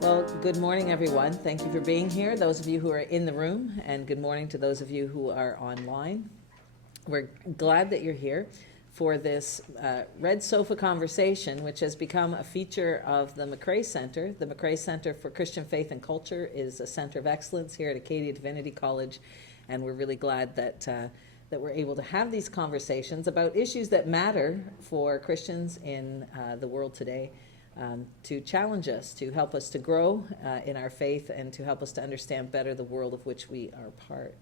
Well, good morning, everyone. Thank you for being here, those of you who are in the room, and good morning to those of you who are online. We're glad that you're here for this Red Sofa conversation, which has become a feature of the McRae Center. The McRae Center for Christian Faith and Culture is a center of excellence here at Acadia Divinity College, and we're really glad that we're able to have these conversations about issues that matter for Christians in the world today. To challenge us, to help us to grow in our faith, and to help us to understand better the world of which we are part.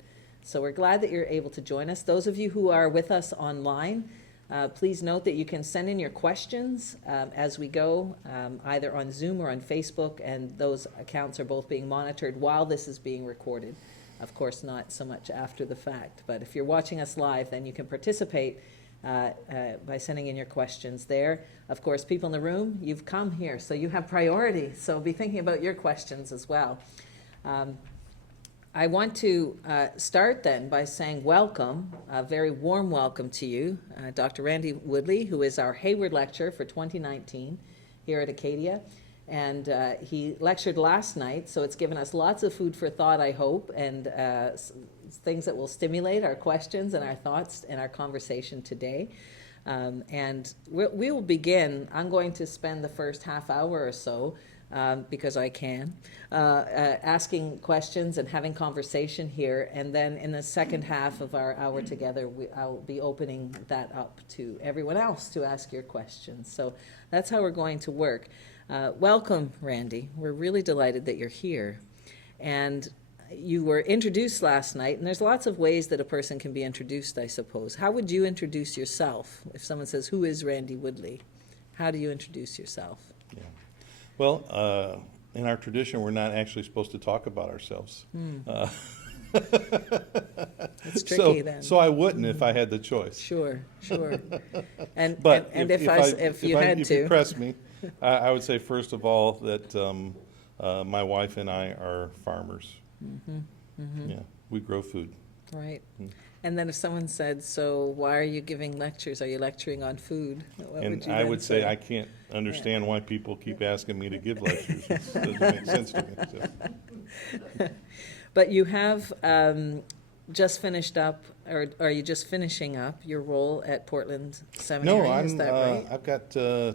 So we're glad that you're able to join us. Those of you who are with us online, please note that you can send in your questions as we go, either on Zoom or on Facebook, and those accounts are both being monitored while this is being recorded. Of course, not so much after the fact, but if you're watching us live, then you can participate by sending in your questions there. Of course, people in the room, you've come here, so you have priority, so be thinking about your questions as well. I want to start then by saying welcome, a very warm welcome to you, Dr. Randy Woodley, who is our Hayward Lecturer for 2019 here at Acadia. And he lectured last night, so it's given us lots of food for thought, I hope, and things that will stimulate our questions and our thoughts and our conversation today. And we will begin. I'm going to spend the first half hour or so, because I can, asking questions and having conversation here. And then in the second half of our hour together, I'll be opening that up to everyone else to ask your questions. So that's how we're going to work. Welcome, Randy. We're really delighted that you're here. And you were introduced last night, and there's lots of ways that a person can be introduced, I suppose. How would you introduce yourself? If someone says, who is Randy Woodley? How do you introduce yourself? Yeah. Well, in our tradition, we're not actually supposed to talk about ourselves. It's tricky then. So I wouldn't if I had the choice. Sure. And But if you press me, I would say first of all that my wife and I are farmers. Yeah, we grow food. Right. And then if someone said, so why are you giving lectures? Are you lecturing on food? What And would you I then would say I can't understand why people keep asking me to give lectures. It doesn't make sense to me. So. But you have just finished up, or are you just finishing up your role at Portland Seminary? No, Is that right? I've got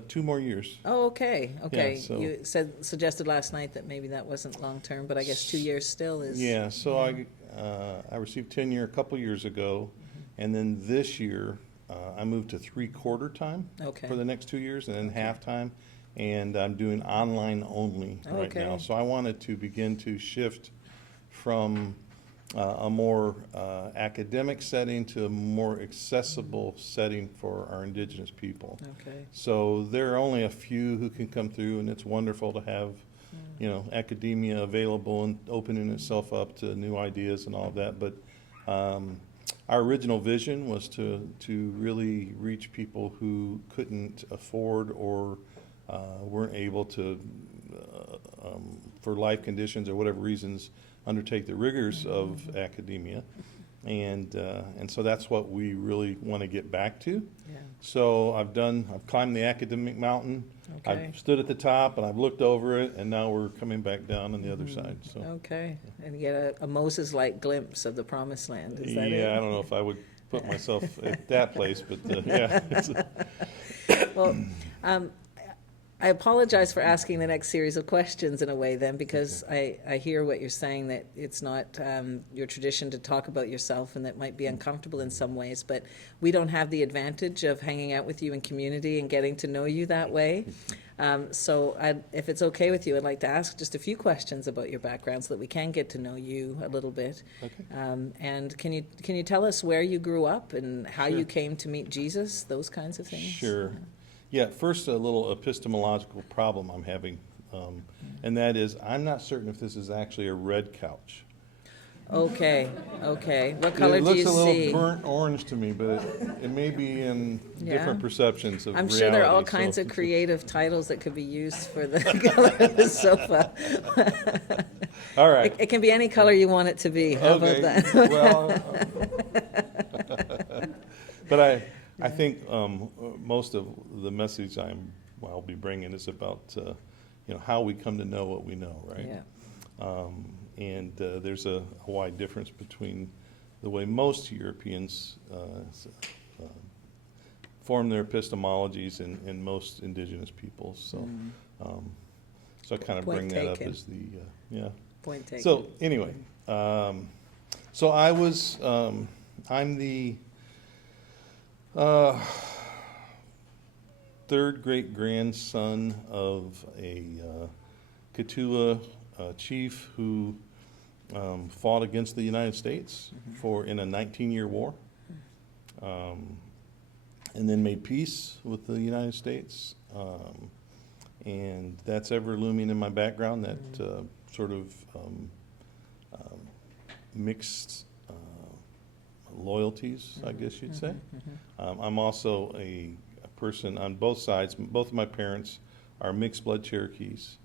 2 more years. Oh, okay. Yeah, so You suggested last night that maybe that wasn't long term, but I guess 2 years still is. Yeah, so I received tenure a couple years ago, and then this year I moved to 3/4 time for the next 2 years, and then half-time, and I'm doing online only right now. So I wanted to begin to shift from a more academic setting to a more accessible setting for our Indigenous people. Okay. So there are only a few who can come through, and it's wonderful to have, academia available and opening itself up to new ideas and all of that. But our original vision was to really reach people who couldn't afford or weren't able to, for life conditions or whatever reasons, undertake the rigors of academia, and so that's what we really want to get back to. Yeah. So I've climbed the academic mountain. Okay. I've stood at the top and I've looked over it, and now we're coming back down on the other side. So Okay, and you get a Moses-like glimpse of the Promised Land. Is that it? yeah, I don't know if I would put myself at that place, but yeah. Well, I apologize for asking the next series of questions in a way then, because I hear what you're saying, that it's not your tradition to talk about yourself, and that might be uncomfortable in some ways, but we don't have the advantage of hanging out with you in community and getting to know you that way. So if it's okay with you, I'd like to ask just a few questions about your background so that we can get to know you a little bit. Okay. And can you tell us where you grew up and how Sure. you came to meet Jesus, those kinds of things? Sure. Yeah, first a little epistemological problem I'm having, and that is I'm not certain if this is actually a red couch. Okay. What color do you see? It looks a little burnt orange to me, but it may be in different perceptions of I'm reality. sure there are all kinds of creative titles that could be used for the color of the sofa. All right. It can be any color you want it to be. How about that? Well, but I think most of the message I'll be bringing is about how we come to know what we know, right? Yeah. And there's a wide difference between the way most Europeans form their epistemologies and most indigenous peoples. So, so I kind of bring that up as the yeah. Point taken. So anyway, so I'm the third great grandson of a Katua chief who fought against the United States in a 19-year war, and then made peace with the United States. And that's ever looming in my background, that sort of mixed loyalties, I guess you'd say. I'm also a person on both sides. Both of my parents are mixed blood Cherokees.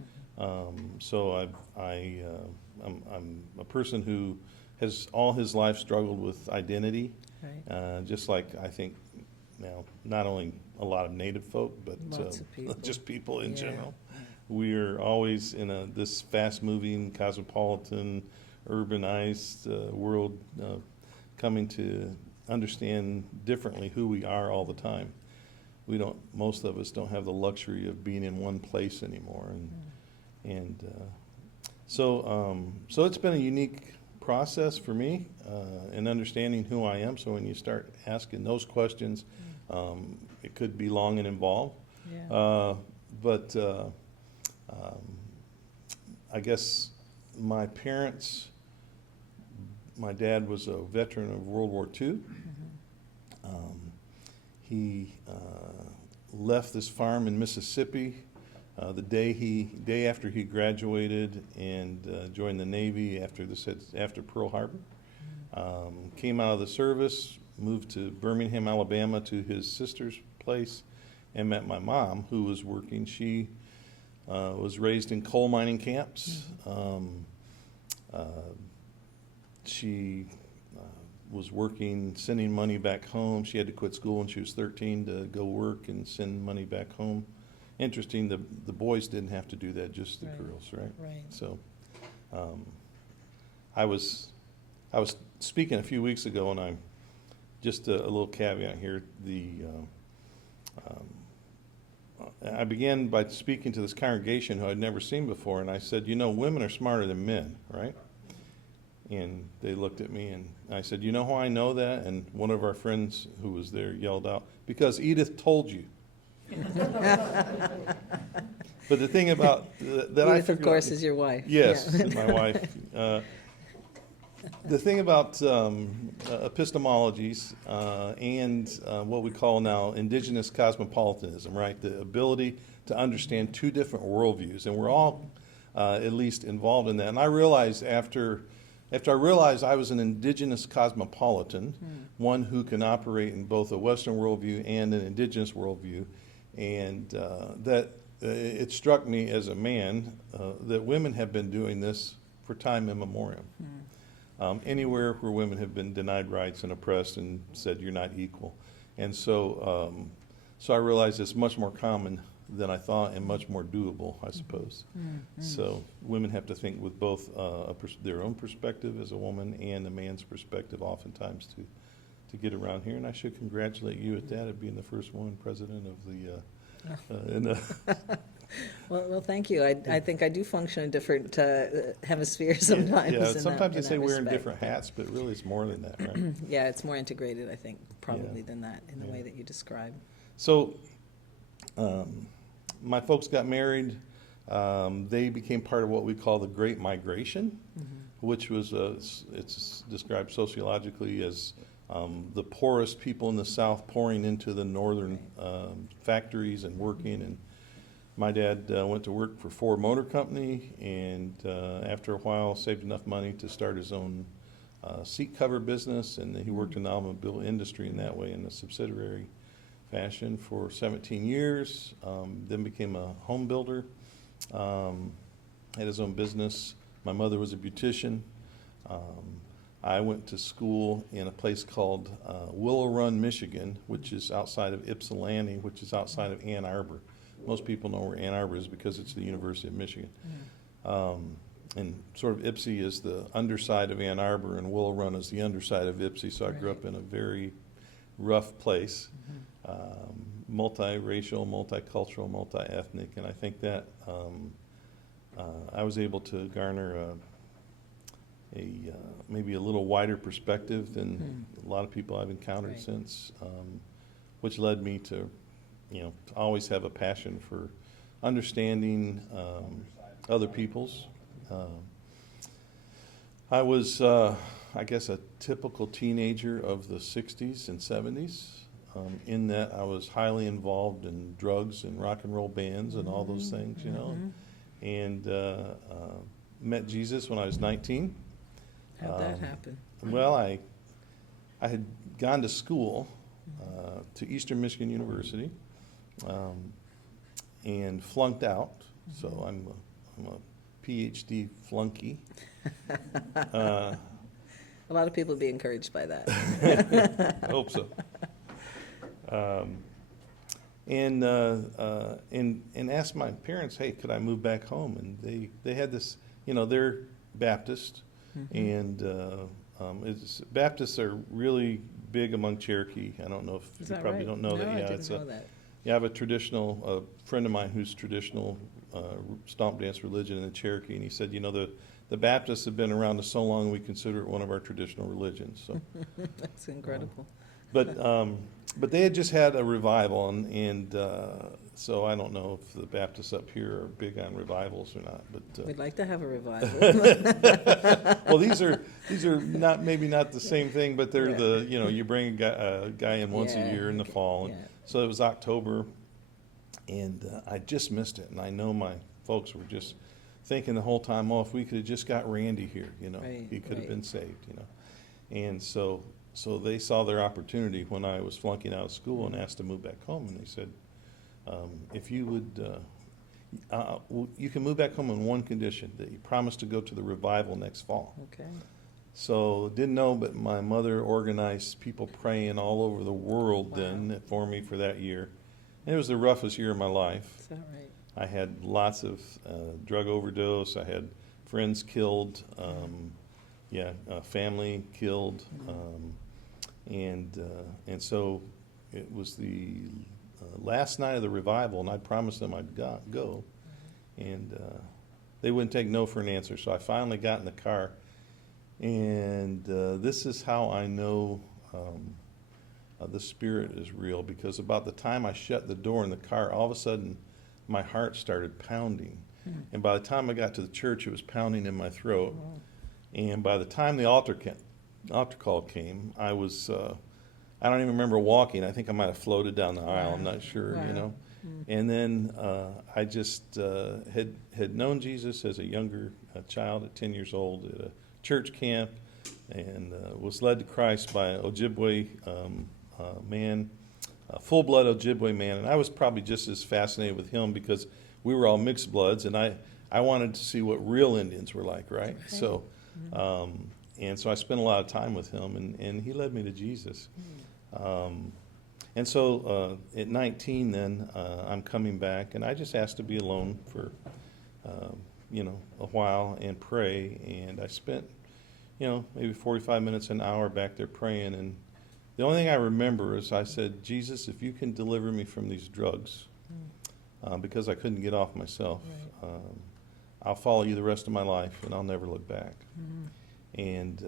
So I'm a person who has all his life struggled with identity, Right. just like I think now not only a lot of Native folk, but Lots of people. just people in Yeah. general. We're always in this fast-moving, cosmopolitan, urbanized world, coming to understand differently who we are all the time. Most of us don't have the luxury of being in one place anymore, and so it's been a unique process for me in understanding who I am. So when you start asking those questions, it could be long and involved. Yeah. But I guess my dad was a veteran of World War II. He left this farm in Mississippi the day after he graduated and joined the Navy after Pearl Harbor. Came out of the service, moved to Birmingham, Alabama, to his sister's place, and met my mom, who was working. She was raised in coal mining camps. She was working, sending money back home. She had to quit school when she was 13 to go work and send money back home. Interesting, the boys didn't have to do that, just the Right. girls, right? Right. So I was speaking a few weeks ago, and I'm just a little caveat here. I began by speaking to this congregation who I'd never seen before, and I said, women are smarter than men, right? And they looked at me, and I said, you know how I know that? And one of our friends who was there yelled out, because Edith told you. But the thing about that Edith, of course, is your wife. Yes, Yeah. my wife. The thing about epistemologies and what we call now indigenous cosmopolitanism, right? The ability to understand two different worldviews, and we're all at least involved in that. And I realized after I realized I was an indigenous cosmopolitan, one who can operate in both a Western worldview and an indigenous worldview, and that it struck me as a man that women have been doing this for time immemorial. Anywhere where women have been denied rights and oppressed and said you're not equal. And so I realized it's much more common than I thought and much more doable, I suppose. So women have to think with both their own perspective as a woman and a man's perspective oftentimes to get around here. And I should congratulate you at that, at being the first woman president of the Well, thank you. I think I do function in different hemispheres sometimes. Yeah, in sometimes they that say wearing respect. different hats, but really it's more than that, right? Yeah, it's more integrated, I think, probably Yeah. than that in the Yeah. way that you describe. So my folks got married. They became part of what we call the Great Migration, which was, it's described sociologically as the poorest people in the South pouring into the northern factories and working. And my dad went to work for Ford Motor Company, and after a while saved enough money to start his own seat cover business, and he worked in the automobile industry in that way in a subsidiary fashion for 17 years, then became a home builder, had his own business. My mother was a beautician. I went to school in a place called Willow Run, Michigan, which is outside of Ypsilanti, which is outside of Ann Arbor, most people know where Ann Arbor is because it's the University of Michigan. And sort of Ypsi is the underside of Ann Arbor, and Willow Run is the underside of Ypsi. So I grew up in a very rough place, multiracial, multicultural, multi-ethnic, and I think that I was able to garner maybe a little wider perspective than a lot of people I've encountered since, which led me to, to always have a passion for understanding other people's. I was, I guess, a typical teenager of the 60s and 70s, in that I was highly involved in drugs and rock and roll bands and all those things, and met Jesus when I was 19. How'd that happen? Well, I had gone to school to Eastern Michigan University and flunked out, so I'm a PhD flunky. A lot of people would be encouraged by that. I hope so. And asked my parents, hey, could I move back home? And they had this, they're Baptist, and Baptists are really big among Cherokee. I don't know if you probably don't know that. No, Yeah, I didn't know that. I have a friend of mine who's traditional stomp dance religion in the Cherokee, and he said, the Baptists have been around us so long we consider it one of our traditional religions. So That's incredible. But they had just had a revival, and so I don't know if the Baptists up here are big on revivals or not. But We'd like to have a revival. well, these are maybe not the same thing, but they're you bring a guy in once a year in the fall, and so it was October, and I just missed it, and I know my folks were just thinking the whole time, if we could have just got Randy here, he could have been saved, and so they saw their opportunity when I was flunking out of school and asked to move back home, and they said, if you would, you can move back home on one condition, that you promise to go to the revival next fall. Okay. So didn't know, but my mother organized people praying all over the world then for me for that year. And it was the roughest year of my life. Is that right? I had lots of drug overdose. I had friends killed, family killed. And so it was the last night of the revival, and I promised them I'd go. And they wouldn't take no for an answer. So I finally got in the car. And this is how I know the Spirit is real, because about the time I shut the door in the car, all of a sudden my heart started pounding. And by the time I got to the church, it was pounding in my throat. And by the time the altar call came, I was, I don't even remember walking. I think I might have floated down the aisle. I'm not sure, And then I just had known Jesus as a younger child at 10 years old at a church camp, and was led to Christ by an Ojibwe man, a full-blood Ojibwe man. And I was probably just as fascinated with him because we were all mixed bloods, and I wanted to see what real Indians were like, right? Okay. So, and so I spent a lot of time with him, and he led me to Jesus. And so at 19 then, I'm coming back, and I just asked to be alone for, a while and pray. And I spent, maybe 45 minutes, an hour back there praying. And the only thing I remember is I said, Jesus, if you can deliver me from these drugs, because I couldn't get off myself, I'll follow you the rest of my life, and I'll never look back. And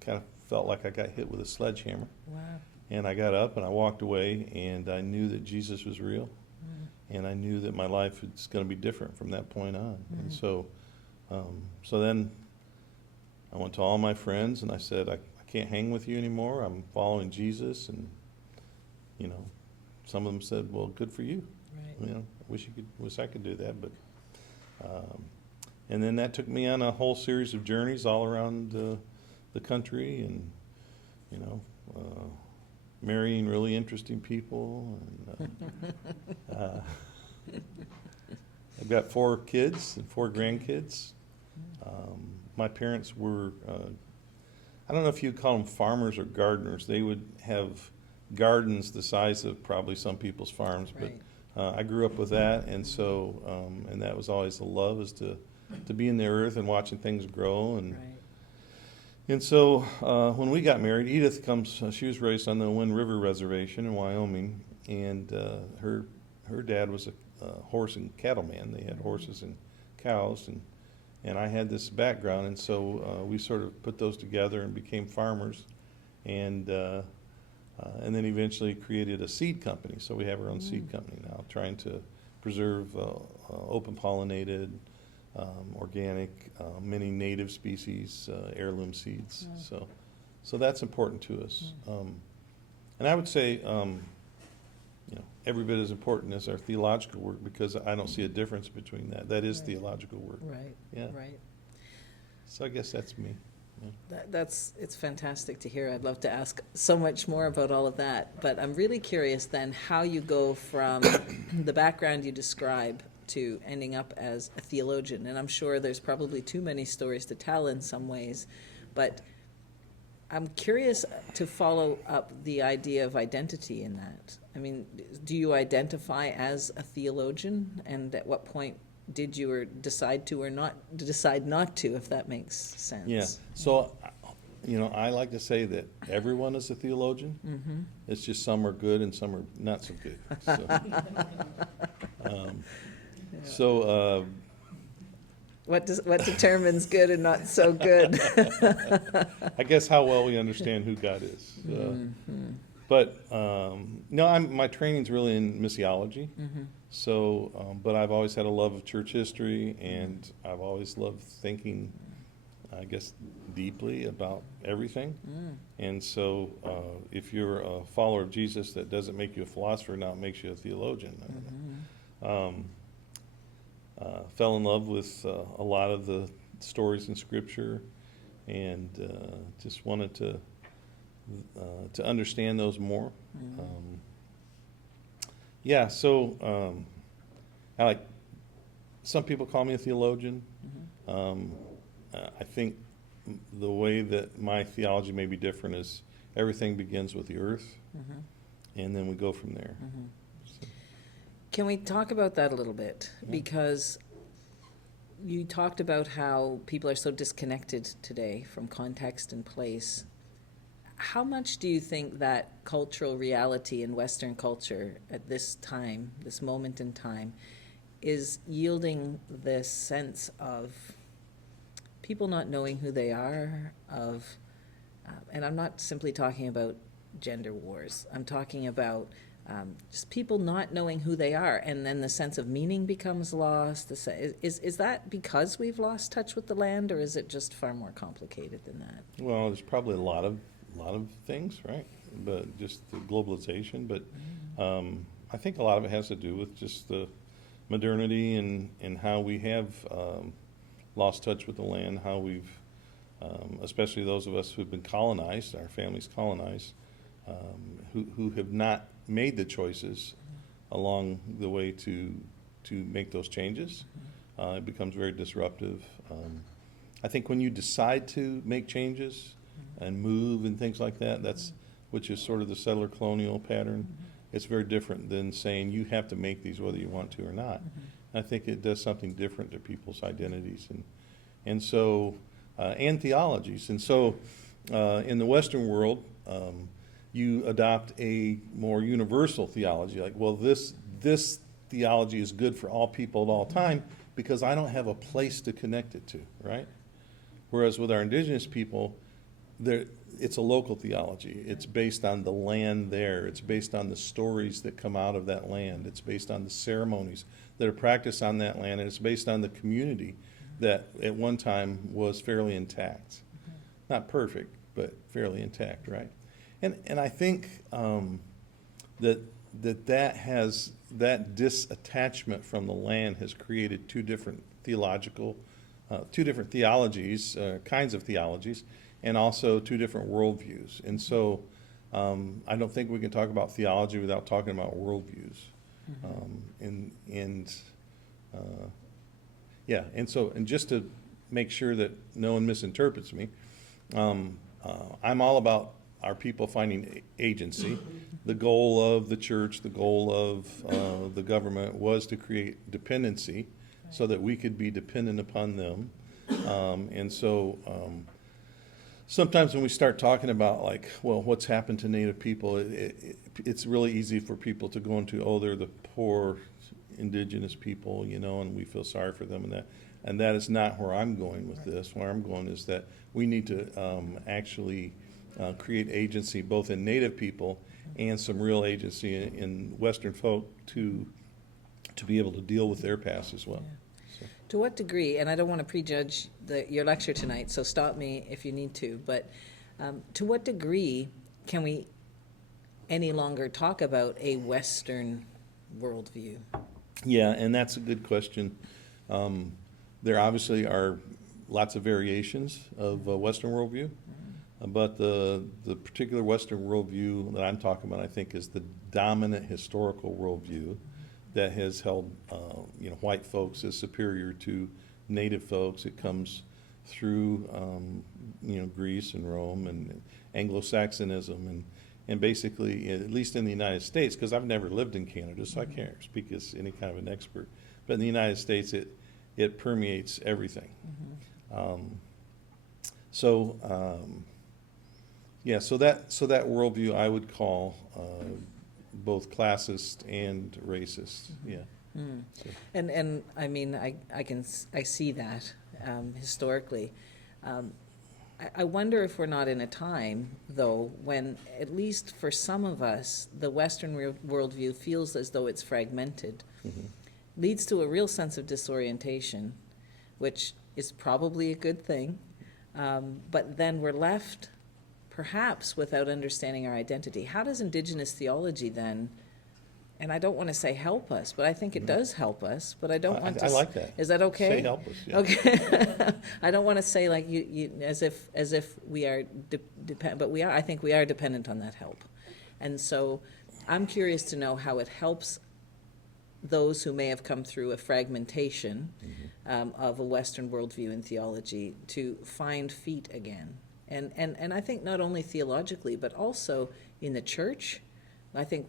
kind of felt like I got hit with a sledgehammer. Wow. And I got up and I walked away, and I knew that Jesus was real. And I knew that my life was going to be different from that point on. And so then I went to all my friends, and I said, I can't hang with you anymore. I'm following Jesus. And, some of them said, well, good for you. Right. Wish I could do that. But and then that took me on a whole series of journeys all around the country, and, marrying really interesting people. And I've got 4 kids and 4 grandkids. My parents were, I don't know if you'd call them farmers or gardeners. They would have gardens the size of probably some people's farms, but I grew up with that, and so and that was always the love, is to be in the earth and watching things grow. And Right. and so when we got married, Edith comes. She was raised on the Wind River Reservation in Wyoming, and her dad was a horse and cattle man. They had horses and cows, and I had this background, and so we sort of put those together and became farmers, and then eventually created a seed company. So we have our own seed company now, trying to preserve open pollinated, organic, many native species, heirloom seeds. So that's important to us. And I would say, every bit as important as our theological work, because I don't see a difference between that. That is Right. theological work. Right. Yeah. Right. So I guess that's me. It's fantastic to hear. I'd love to ask so much more about all of that, but I'm really curious then how you go from the background you describe to ending up as a theologian. And I'm sure there's probably too many stories to tell in some ways, but I'm curious to follow up the idea of identity in that. I mean, do you identify as a theologian, and at what point did you decide to or not decide not to, if that makes sense? Yeah. So, I like to say that everyone is a theologian. Mm-hmm. It's just some are good and some are not so good. So, What determines good and not so good? I guess how well we understand who God is. But no, my training's really in missiology. So, but I've always had a love of church history, and I've always loved thinking, I guess, deeply about everything. And so, if you're a follower of Jesus, that doesn't make you a philosopher. Now it makes you a theologian. Fell in love with a lot of the stories in Scripture, and just wanted to understand those more. So I like, some people call me a theologian. I think the way that my theology may be different is everything begins with the earth, and then we go from there. Can we talk about that a little bit? Because you talked about how people are so disconnected today from context and place. How much do you think that cultural reality in Western culture at this time, this moment in time, is yielding this sense of people not knowing who they are, and I'm not simply talking about gender wars, I'm talking about just people not knowing who they are, and then the sense of meaning becomes lost. Is that because we've lost touch with the land, or is it just far more complicated than that? Well, there's probably a lot of things, right? But just the globalization. But I think a lot of it has to do with just the modernity and how we have lost touch with the land, how we've, especially those of us who've been colonized, our families colonized, who have not made the choices along the way to make those changes. It becomes very disruptive. I think when you decide to make changes and move and things like that, which is sort of the settler colonial pattern, it's very different than saying you have to make these whether you want to or not. I think it does something different to people's identities and theologies. And so in the Western world, you adopt a more universal theology, like, well, this theology is good for all people at all time because I don't have a place to connect it to, right? Whereas with our indigenous people, it's a local theology. It's based on the land there. It's based on the stories that come out of that land. It's based on the ceremonies that are practiced on that land, and it's based on the community that at one time was fairly intact. Not perfect, but fairly intact, right? And I think that disattachment from the land has created two different theologies, kinds of theologies, and also two different worldviews. And so I don't think we can talk about theology without talking about worldviews. And just to make sure that no one misinterprets me, I'm all about our people finding agency, the goal of the church, the goal of the government was to create dependency so that we could be dependent upon them. And so sometimes when we start talking about, like, well, what's happened to Native people, it's really easy for people to go into, oh, they're the poor indigenous people, and we feel sorry for them and that. And that is not where I'm going with this. Where I'm going is that we need to actually create agency both in Native people and some real agency in Western folk to be able to deal with their past as well. So. To what degree, and I don't want to prejudge your lecture tonight, so stop me if you need to, but to what degree can we any longer talk about a Western worldview? Yeah, and that's a good question. There obviously are lots of variations of Western worldview, but the particular Western worldview that I'm talking about, I think, is the dominant historical worldview that has held white folks as superior to Native folks. It comes through Greece and Rome and Anglo-Saxonism and basically, at least in the United States, because I've never lived in Canada, so I can't speak as any kind of an expert, but in the United States it permeates everything. So that worldview I would call both classist and racist. Yeah. So. And I mean I see that historically. I wonder if we're not in a time, though, when, at least for some of us, the Western worldview feels as though it's fragmented, leads to a real sense of disorientation, which is probably a good thing, but then we're left, perhaps, without understanding our identity. How does Indigenous theology then, and I don't want to say help us, but I think it does help us, but I don't want to... I like that. Is that okay? Say help us, yeah. Okay. I don't want to say like you as if we are dependent, but we are. I think we are dependent on that help. And so I'm curious to know how it helps those who may have come through a fragmentation of a Western worldview in theology to find feet again. And I think not only theologically, but also in the church. I think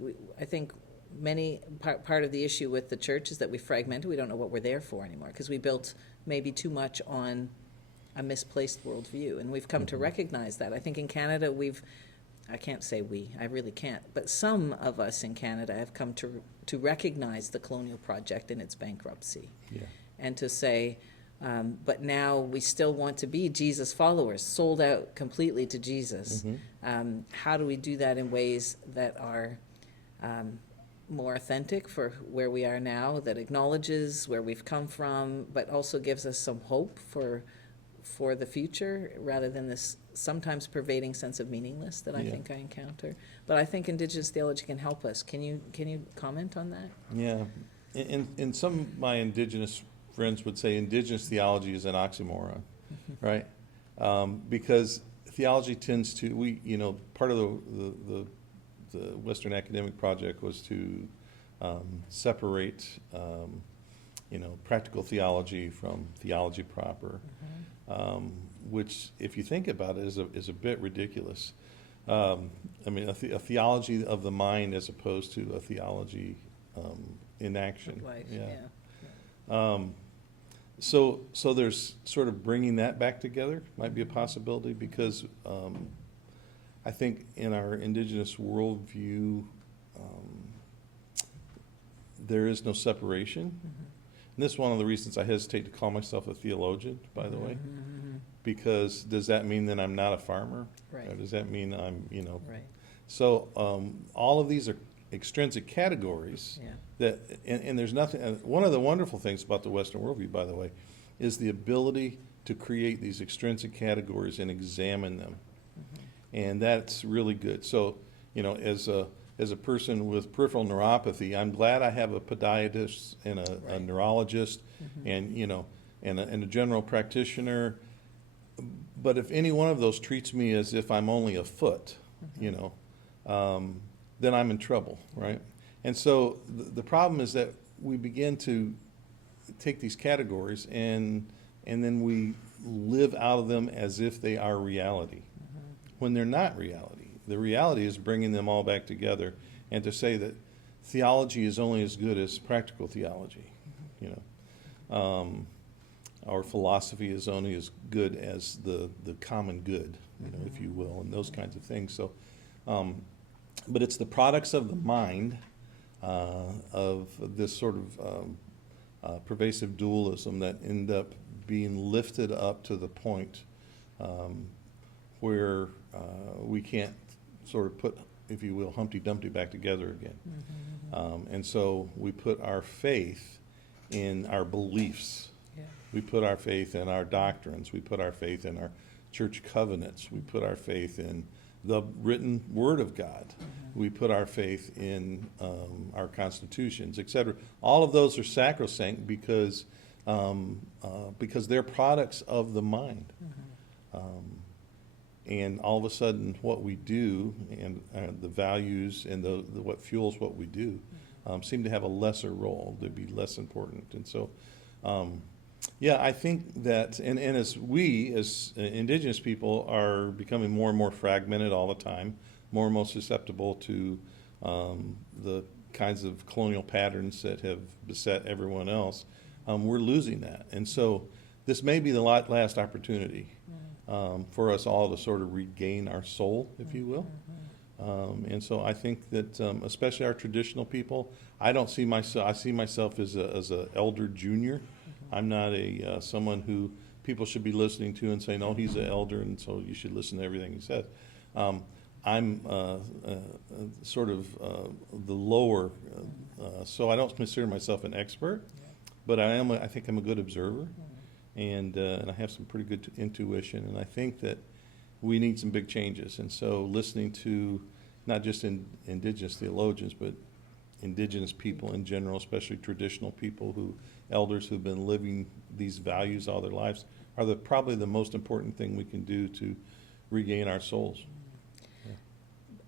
many part of the issue with the church is that we fragmented. We don't know what we're there for anymore because we built maybe too much on a misplaced worldview, and we've come to recognize that. I think in Canada I can't say we, I really can't, but some of us in Canada have come to recognize the colonial project in its bankruptcy, and to say, but now we still want to be Jesus followers, sold out completely to Jesus. How do we do that in ways that are more authentic for where we are now, that acknowledges where we've come from, but also gives us some hope for the future, rather than this sometimes pervading sense of meaningless that I think I encounter. But I think Indigenous theology can help us. Can you comment on that? Yeah. And some of my Indigenous friends would say Indigenous theology is an oxymoron, right? Because theology tends to, part of the Western academic project was to separate, practical theology from theology proper, which, if you think about it, is a bit ridiculous. I mean, a theology of the mind as opposed to a theology in action. Life, So there's sort of bringing that back together might be a possibility, because I think in our Indigenous worldview, there is no separation. And this is one of the reasons I hesitate to call myself a theologian, by the way, because does that mean that I'm not a farmer? Right. Or does that mean I'm, Right. So all of these are extrinsic categories that, and there's nothing, one of the wonderful things about the Western worldview, by the way, is the ability to create these extrinsic categories and examine them. And that's really good. So, as a person with peripheral neuropathy, I'm glad I have a podiatrist and a neurologist and, and a general practitioner. But if any one of those treats me as if I'm only a foot, then I'm in trouble, right? And so the problem is that we begin to take these categories and then we live out of them as if they are reality, when they're not reality. the reality is bringing them all back together, and to say that theology is only as good as practical theology, our philosophy is only as good as the common good, if you will, and those kinds of things. So, but it's the products of the mind of this sort of pervasive dualism that end up being lifted up to the point where we can't sort of put, if you will, Humpty Dumpty back together again. And so we put our faith in our beliefs. Yeah. We put our faith in our doctrines. We put our faith in our church covenants. We put our faith in the written word of God. We put our faith in our constitutions, etc. All of those are sacrosanct because they're products of the mind. And all of a sudden, what we do and the values and what fuels what we do seem to have a lesser role, to be less important. And so, yeah, I think that, and as we, as indigenous people, are becoming more and more fragmented all the time, more and more susceptible to the kinds of colonial patterns that have beset everyone else, we're losing that. And so this may be the last opportunity for us all to sort of regain our soul, if you will. And so I think that, especially our traditional people, I see myself as a elder junior. I'm not someone who people should be listening to and saying, "Oh, he's an elder, and so you should listen to everything he says." I'm sort of the lower, so I don't consider myself an expert, but I think I'm a good observer, and I have some pretty good intuition, and I think that we need some big changes. And so listening to not just indigenous theologians, but indigenous people in general, especially traditional people, elders who've been living these values all their lives, are probably the most important thing we can do to regain our souls.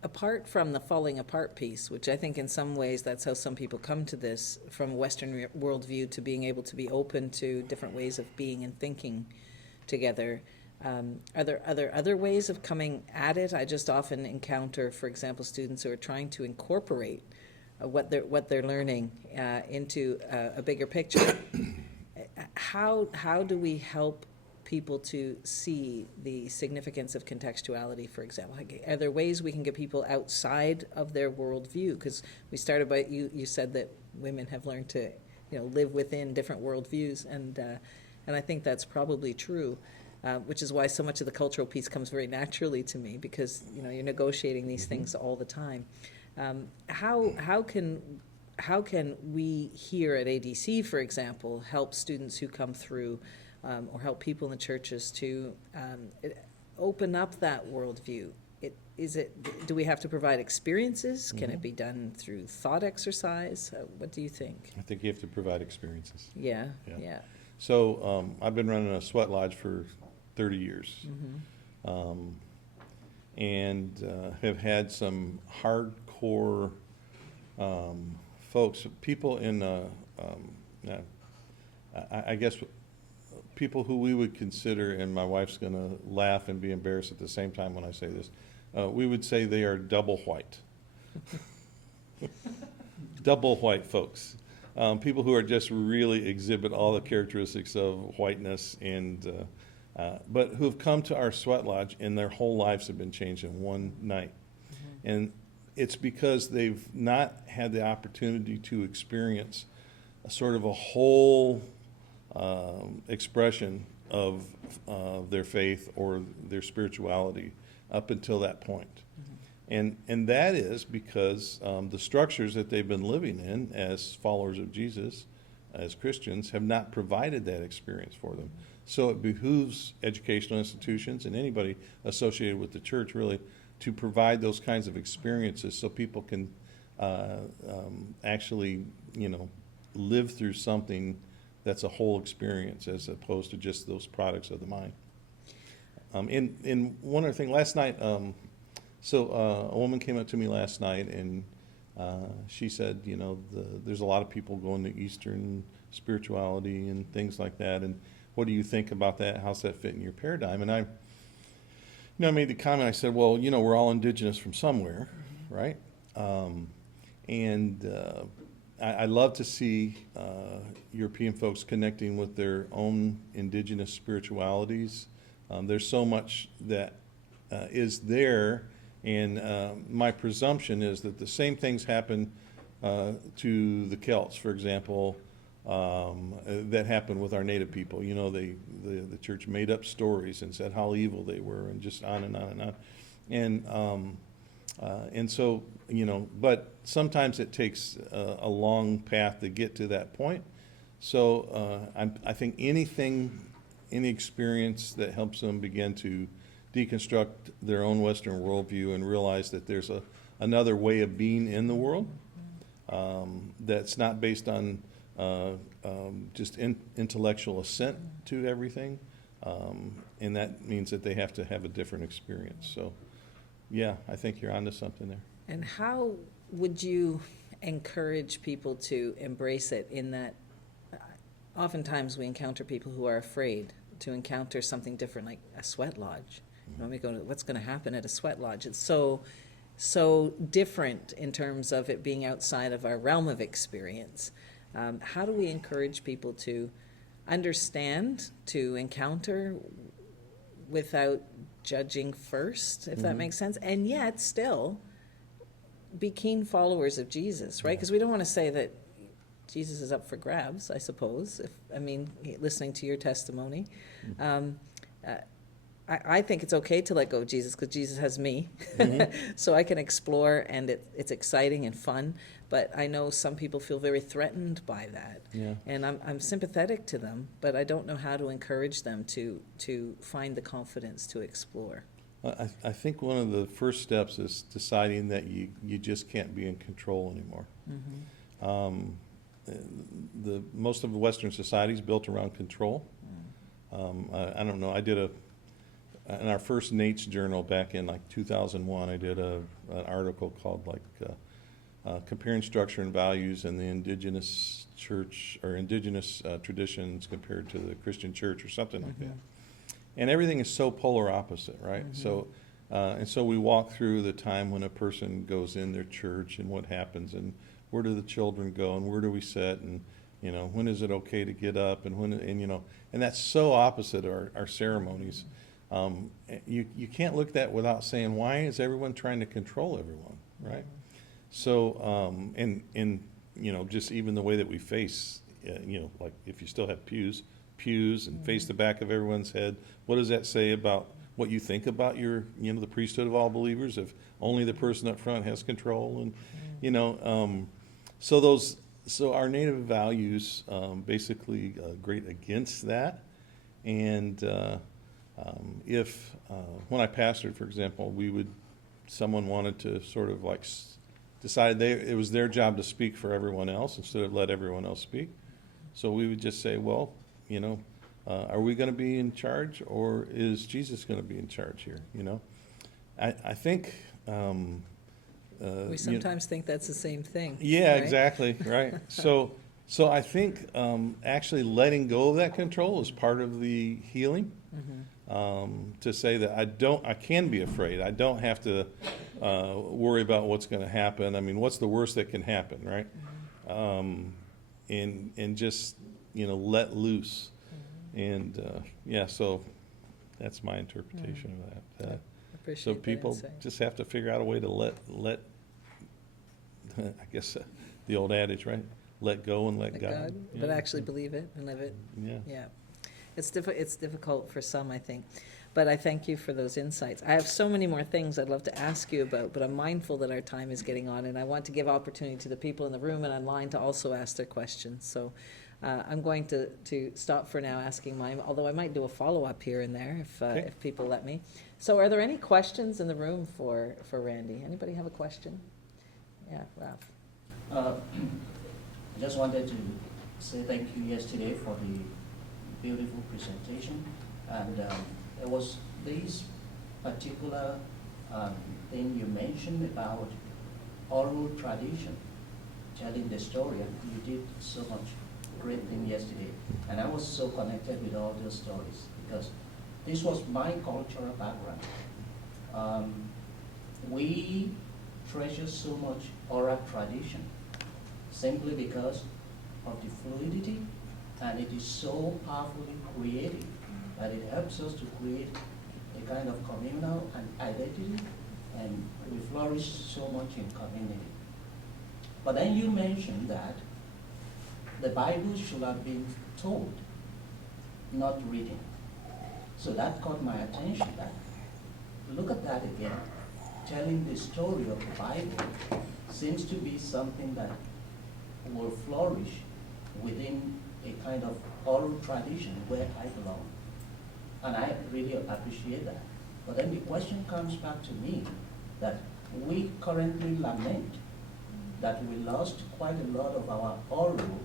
Apart from the falling apart piece, which I think in some ways that's how some people come to this, from Western worldview to being able to be open to different ways of being and thinking together, are there other ways of coming at it? I just often encounter, for example, students who are trying to incorporate what they're learning into a bigger picture. How do we help people to see the significance of contextuality, for example? Are there ways we can get people outside of their worldview? Because we started by, you said that women have learned to live within different worldviews, and I think that's probably true, which is why so much of the cultural piece comes very naturally to me, because you're negotiating these things all the time. How can we here at ADC, for example, help students who come through, or help people in the churches to open up that worldview? Do we have to provide experiences? Can it be done through thought exercise? What do you think? I think you have to provide experiences. Yeah. So I've been running a sweat lodge for 30 years. And have had some hardcore folks, people in, I guess, people who we would consider, and my wife's going to laugh and be embarrassed at the same time when I say this, we would say they are double white. Double white folks. People who are just really exhibit all the characteristics of whiteness, and but who have come to our sweat lodge and their whole lives have been changed in one night. And it's because they've not had the opportunity to experience a sort of a whole expression of their faith or their spirituality up until that point. And that is because the structures that they've been living in as followers of Jesus, as Christians, have not provided that experience for them. So it behooves educational institutions and anybody associated with the church really to provide those kinds of experiences so people can actually, live through something that's a whole experience as opposed to just those products of the mind. And one other thing, last night, a woman came up to me last night and she said, there's a lot of people going to Eastern spirituality and things like that, and what do you think about that? How's that fit in your paradigm? And I made the comment, I said, well, we're all indigenous from somewhere, right? And I love to see European folks connecting with their own indigenous spiritualities. There's so much that is there, and my presumption is that the same things happen to the Celts, for example, that happened with our native people. The church made up stories and said how evil they were, and just on and on and on. And so, but sometimes it takes a long path to get to that point. So I think any experience that helps them begin to deconstruct their own Western worldview and realize that there's another way of being in the world that's not based on just intellectual assent to everything, and that means that they have to have a different experience. So, yeah, I think you're onto something there. And how would you encourage people to embrace it, in that oftentimes we encounter people who are afraid to encounter something different, like a sweat lodge. We go to what's going to happen at a sweat lodge. It's so different in terms of it being outside of our realm of experience. How do we encourage people to understand, to encounter without judging first, if that makes sense, and yet still be keen followers of Jesus, right? Because we don't want to say that Jesus is up for grabs, I suppose, listening to your testimony. I think it's okay to let go of Jesus, because Jesus has me, so I can explore, and it's exciting and fun. But I know some people feel very threatened by that, and I'm sympathetic to them, but I don't know how to encourage them to find the confidence to explore. I think one of the first steps is deciding that you just can't be in control anymore. Most of the Western society is built around control. I don't know. I did in our first Nate's journal back in 2001, I did an article called Comparing Structure and Values in the Indigenous Church, or Indigenous Traditions compared to the Christian Church, or something like that. And everything is so polar opposite, right? So we walk through the time when a person goes in their church and what happens, and where do the children go, and where do we sit, and when is it okay to get up, and that's so opposite our ceremonies. You can't look at that without saying, why is everyone trying to control everyone, right? So just even the way that we face, like if you still have pews and face the back of everyone's head, what does that say about what you think about your, the priesthood of all believers, if only the person up front has control? And so our native values basically grate against that. And if when I pastored, for example, someone wanted to sort of decide it was their job to speak for everyone else instead of let everyone else speak. So we would just say, well, are we going to be in charge, or is Jesus going to be in charge here? I think we sometimes think that's the same thing. Yeah, right? Exactly, right. So I think actually letting go of that control is part of the healing. To say that I can be afraid. I don't have to worry about what's going to happen. What's the worst that can happen, right? And just let loose. And so that's my interpretation of that. Appreciate so that people insight. Just have to figure out a way to let I guess the old adage, right? Let go and let God. But actually believe it and live it. Yeah. It's difficult for some, I think. But I thank you for those insights. I have so many more things I'd love to ask you about, but I'm mindful that our time is getting on, and I want to give opportunity to the people in the room and online to also ask their questions. So I'm going to stop for now asking mine, although I might do a follow-up here and there if people let me. So are there any questions in the room for Randy? Anybody have a question? Yeah, Ralph. I just wanted to say thank you yesterday for the beautiful presentation, and there was this particular thing you mentioned about oral tradition, telling the story, and you did so much great thing yesterday, and I was so connected with all those stories, because this was my cultural background. Um, we treasure so much oral tradition simply because of the fluidity, and it is so powerfully creative that it helps us to create a kind of communal and identity, and we flourish so much in community. But then you mentioned that the Bible should have been told, not written. So that caught my attention. That look at that again. Telling the story of the Bible seems to be something that will flourish within a kind of oral tradition where I belong. And I really appreciate that. But then the question comes back to me that we currently lament that we lost quite a lot of our oral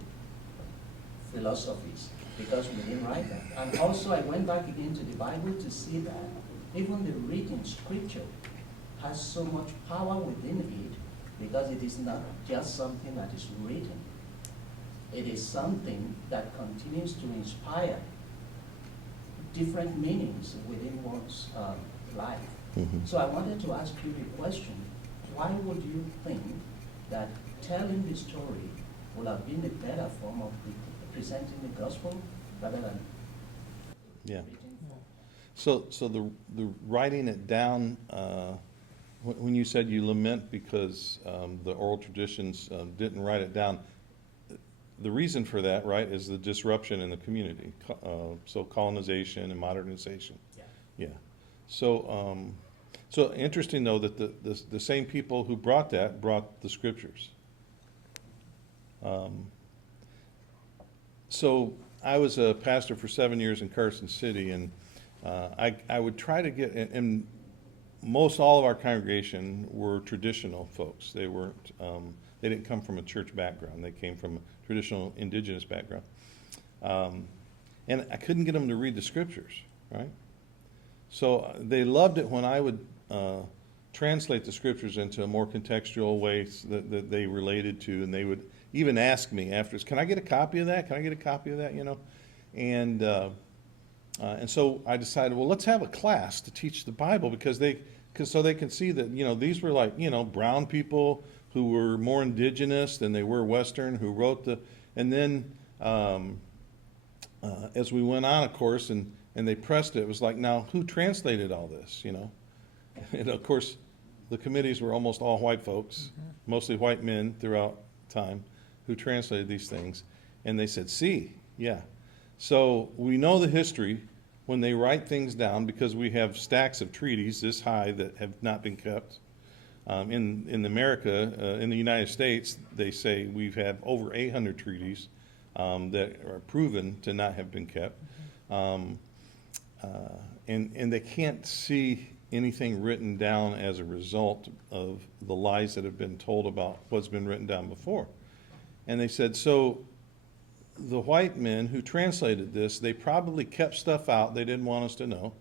philosophies because we didn't write that. And also I went back again to the Bible to see that even the written scripture has so much power within it because it is not just something that is written. It is something that continues to inspire different meanings within one's life. Mm-hmm. So I wanted to ask you the question, why would you think that telling the story would have been a better form of presenting the gospel rather than Yeah. written form? So the writing it down, when you said you lament because the oral traditions didn't write it down, the reason for that, right, is the disruption in the community. So colonization and modernization. Yeah. Yeah. So interesting though that the same people who brought the scriptures. So I was a pastor for 7 years in Carson City, and I would try to get, and most all of our congregation were traditional folks. They weren't, they didn't come from a church background. They came from a traditional indigenous background. And I couldn't get them to read the scriptures, right? So they loved it when I would translate the scriptures into a more contextual way that they related to, and they would even ask me afterwards, can I get a copy of that? Can I get a copy of that, you know? And so I decided, well, let's have a class to teach the Bible so they can see that, you know, these were like, you know, brown people who were more indigenous than they were Western, who wrote and then as we went on, of course, and they pressed it, it was like, now, who translated all this, you know? And of course, the committees were almost all white folks, mostly white men throughout time, who translated these things. And they said, see, yeah. So we know the history when they write things down, because we have stacks of treaties this high that have not been kept. In America, in the United States, they say we've had over 800 treaties that are proven to not have been kept. And they can't see anything written down as a result of the lies that have been told about what's been written down before. And they said, so the white men who translated this, they probably kept stuff out they didn't want us to know,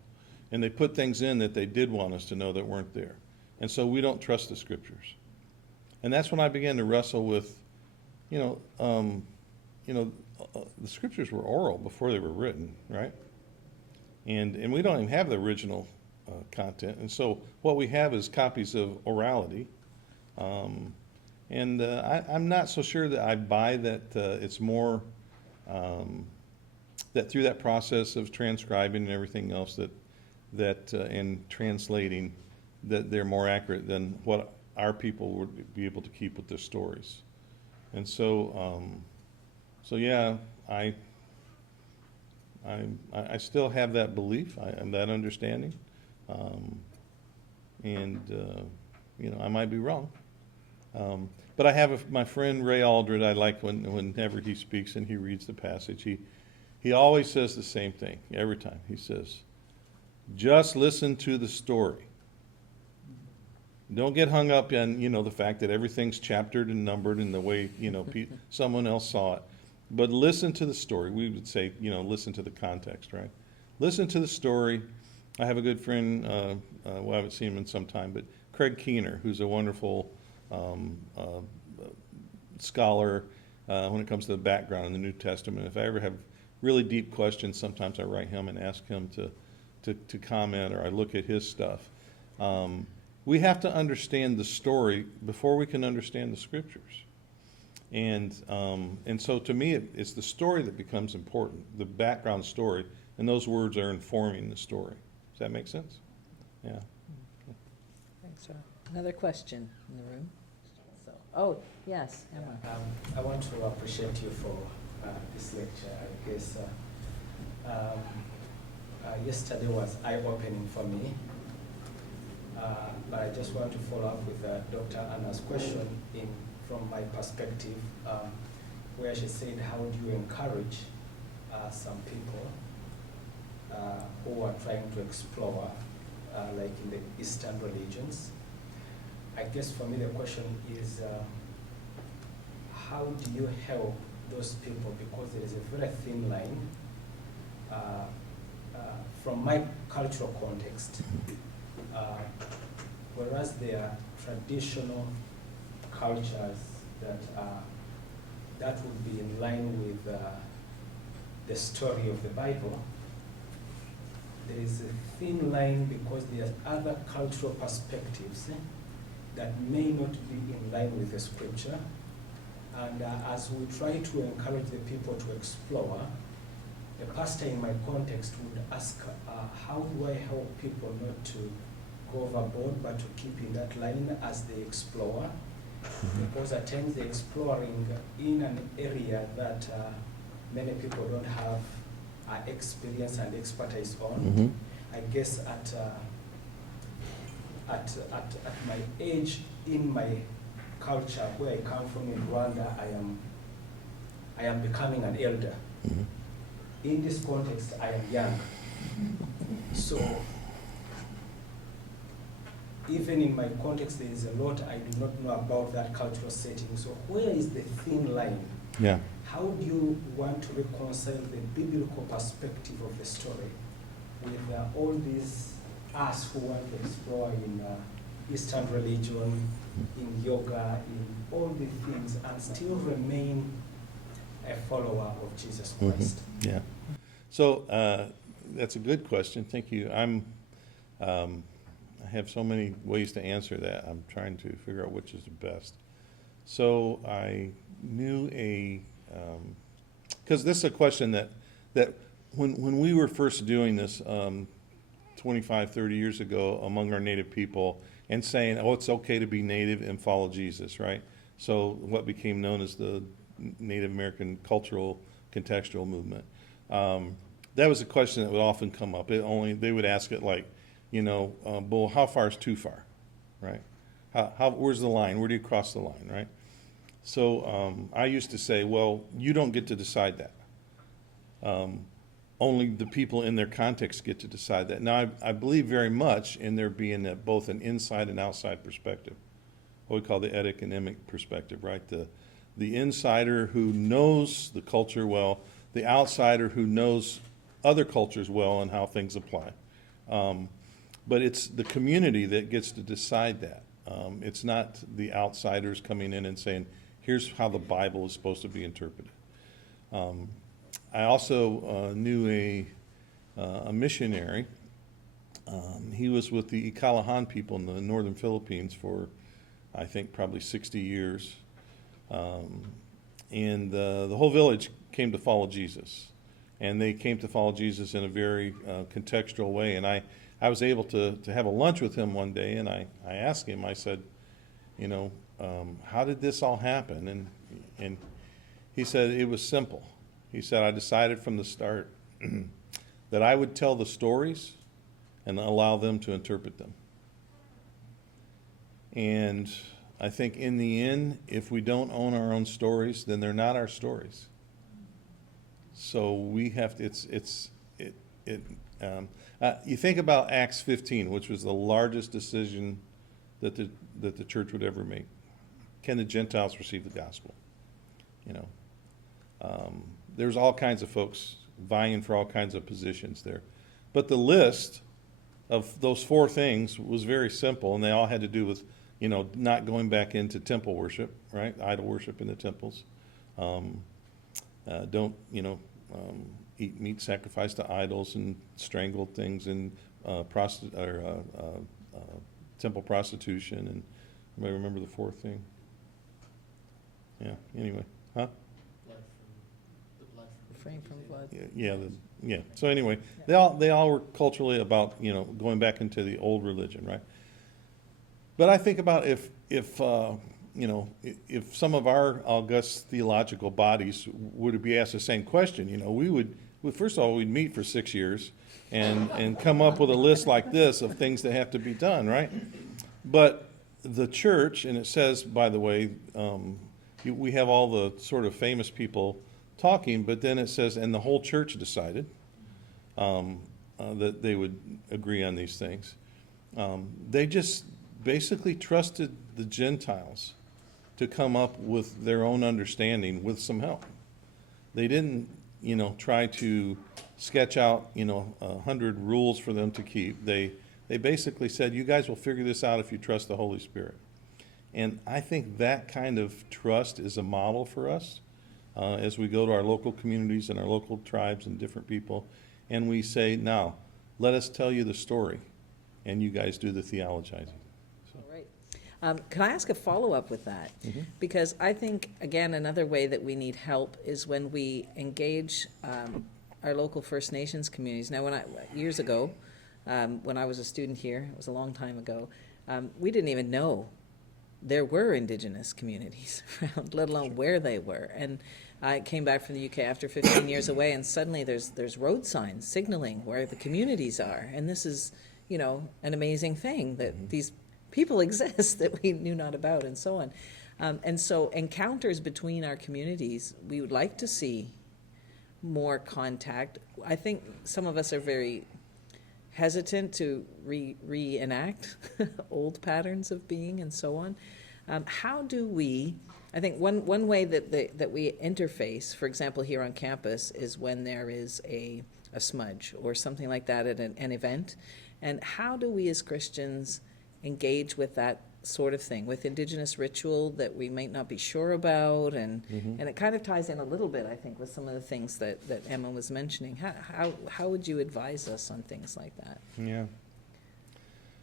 and they put things in that they did want us to know that weren't there. And so we don't trust the scriptures. And that's when I began to wrestle with, the scriptures were oral before they were written, right? And we don't even have the original content. And so what we have is copies of orality. I'm not so sure that I buy that it's more, that through that process of transcribing and everything else and translating, that they're more accurate than what our people would be able to keep with their stories. And so, yeah, I still have that belief, and that understanding, I might be wrong. But I have my friend Ray Aldred. I like whenever he speaks and he reads the passage, he always says the same thing every time. He says, just listen to the story. Don't get hung up on, the fact that everything's chaptered and numbered in the way, someone else saw it. But listen to the story. We would say, listen to the context, right? Listen to the story. I have a good friend, I haven't seen him in some time, but Craig Keener, who's a wonderful scholar when it comes to the background in the New Testament. If I ever have really deep questions, sometimes I write him and ask him to comment, or I look at his stuff. We have to understand the story before we can understand the scriptures. And so to me, it's the story that becomes important, the background story, and those words are informing the story. Does that make sense? Yeah. Thanks, Rob. Another question in the room? So, oh, yes, Emma. I want to appreciate you for this lecture. I guess yesterday was eye-opening for me. But I just want to follow up with Dr. Anna's question from my perspective, where she said, how do you encourage some people who are trying to explore, like in the Eastern religions? I guess for me the question is, how do you help those people? Because there is a very thin line from my cultural context. Whereas there are traditional cultures that would be in line with the story of the Bible, there is a thin line because there are other cultural perspectives that may not be in line with the scripture. And as we try to encourage the people to explore, the pastor in my context would ask, how do I help people not to go overboard, but to keep in that line as they explore? Because at times they're exploring in an area that many people don't have experience and expertise on. I guess at my age, in my culture, where I come from in Rwanda, I am becoming an elder. In this context, I am young. So even in my context, there is a lot I do not know about that cultural setting. So where is the thin line? Yeah. How do you want to reconcile the biblical perspective of the story with all these us who want to explore in Eastern religion, in yoga, in all the things, and still remain a follower of Jesus Christ? Yeah. So that's a good question. Thank you. I have so many ways to answer that. I'm trying to figure out which is the best. So I knew because this is a question that when we were first doing this 25, 30 years ago among our Native people and saying, oh, it's okay to be Native and follow Jesus, right? So what became known as the Native American cultural contextual movement. That was a question that would often come up. They would ask it like, well, how far is too far, right? Where's the line? Where do you cross the line, right? So I used to say, well, you don't get to decide that. Only the people in their context get to decide that. Now, I believe very much in there being both an inside and outside perspective, what we call the etic perspective, right? The insider who knows the culture well, the outsider who knows other cultures well and how things apply. But it's the community that gets to decide that. It's not the outsiders coming in and saying, here's how the Bible is supposed to be interpreted. I also knew a missionary. He was with the Ikalahan people in the northern Philippines for, I think, probably 60 years. And the whole village came to follow Jesus. And they came to follow Jesus in a very contextual way. And I was able to have a lunch with him one day, and I asked him, I said, how did this all happen? And he said, it was simple. He said, I decided from the start that I would tell the stories and allow them to interpret them. And I think in the end, if we don't own our own stories, then they're not our stories. So we have to, you think about Acts 15, which was the largest decision that the church would ever make. Can the Gentiles receive the gospel? There's all kinds of folks vying for all kinds of positions there. But the list of those four things was very simple, and they all had to do with, not going back into temple worship, right? Idol worship in the temples. Don't, eat meat sacrificed to idols and strangled things and temple prostitution, and anybody remember the fourth thing? Yeah, anyway, huh? Refrain from blood. Yeah. So anyway, they all were culturally about, you know, going back into the old religion, right? But I think about if you know, if some of our august theological bodies would be asked the same question, you know, we would first of all, we'd meet for 6 years and come up with a list like this of things that have to be done, right? But the church, and it says, by the way, we have all the sort of famous people talking, but then it says, and the whole church decided that they would agree on these things. They just basically trusted the Gentiles to come up with their own understanding with some help. They didn't, you know, try to sketch out, you know, 100 rules for them to keep. They basically said, you guys will figure this out if you trust the Holy Spirit. And I think that kind of trust is a model for us as we go to our local communities and our local tribes and different people, and we say, now, let us tell you the story, and you guys do the theologizing. All right. Can I ask a follow-up with that? Mhm. Because I think, again, another way that we need help is when we engage our local First Nations communities. Now, years ago, when I was a student here, it was a long time ago, we didn't even know there were Indigenous communities around, let alone where they were. And I came back from the UK after 15 years away, and suddenly there's road signs signaling where the communities are. And this is, you know, an amazing thing that these people exist that we knew not about, and so on. And so encounters between our communities, we would like to see more contact. I think some of us are very hesitant to reenact old patterns of being and so on. How do we, I think one way that we interface, for example, here on campus, is when there is a smudge or something like that at an event. And how do we as Christians engage with that sort of thing, with Indigenous ritual that we might not be sure about? And it kind of ties in a little bit, I think, with some of the things that Emma was mentioning. How would you advise us on things like that? Yeah.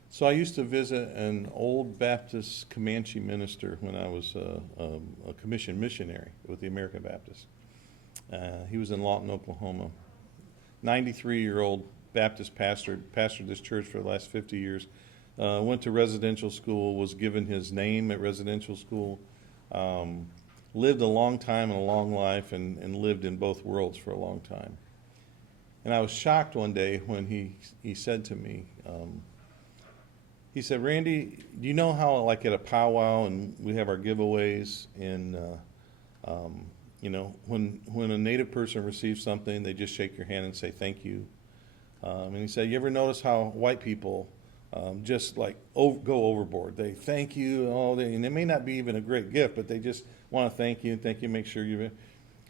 So I used to visit an old Baptist Comanche minister when I was a commissioned missionary with the American Baptist. He was in Lawton, Oklahoma. 93-year-old Baptist pastor, pastored this church for the last 50 years. Went to residential school, was given his name at residential school, lived a long time and a long life, and lived in both worlds for a long time. And I was shocked one day when he said to me, he said, Randy, do you know how, like at a powwow and we have our giveaways, and you know, when a Native person receives something, they just shake your hand and say thank you. And he said, you ever notice how white people just like go overboard? They thank you, and it may not be even a great gift, but they just want to thank you, make sure you're.